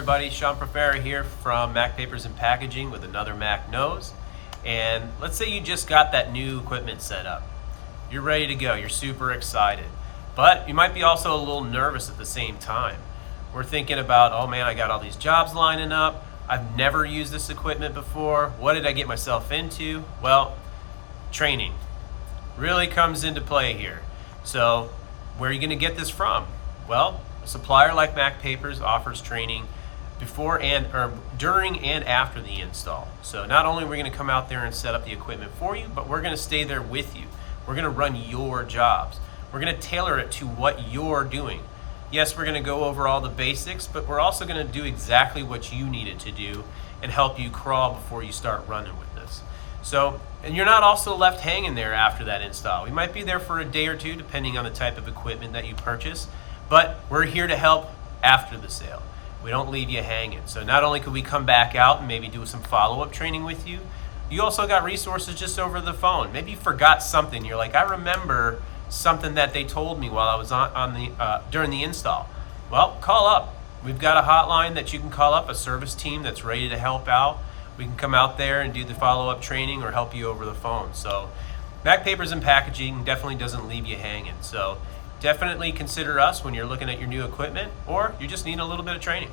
everybody, Sean Profera here from Mac Papers and Packaging with another Mac Nose. And let's say you just got that new equipment set up. You're ready to go, you're super excited. But you might be also a little nervous at the same time. We're thinking about, oh man, I got all these jobs lining up. I've never used this equipment before. What did I get myself into? Well, training really comes into play here. So where are you going to get this from? Well, a supplier like Mac Papers offers training during and after the install. So not only are we going to come out there and set up the equipment for you, but we're going to stay there with you. We're going to run your jobs. We're going to tailor it to what you're doing. Yes, we're going to go over all the basics, but we're also going to do exactly what you need it to do and help you crawl before you start running with this. So, and you're not also left hanging there after that install. We might be there for a day or two, depending on the type of equipment that you purchase, but we're here to help after the sale. We don't leave you hanging. So not only could we come back out and maybe do some follow-up training with you, you also got resources just over the phone. Maybe you forgot something. You're like, I remember something that they told me while I was during the install. Well, call up. We've got a hotline that you can call up, a service team that's ready to help out. We can come out there and do the follow-up training or help you over the phone. So Mac Papers and Packaging definitely doesn't leave you hanging. So definitely consider us when you're looking at your new equipment or you just need a little bit of training.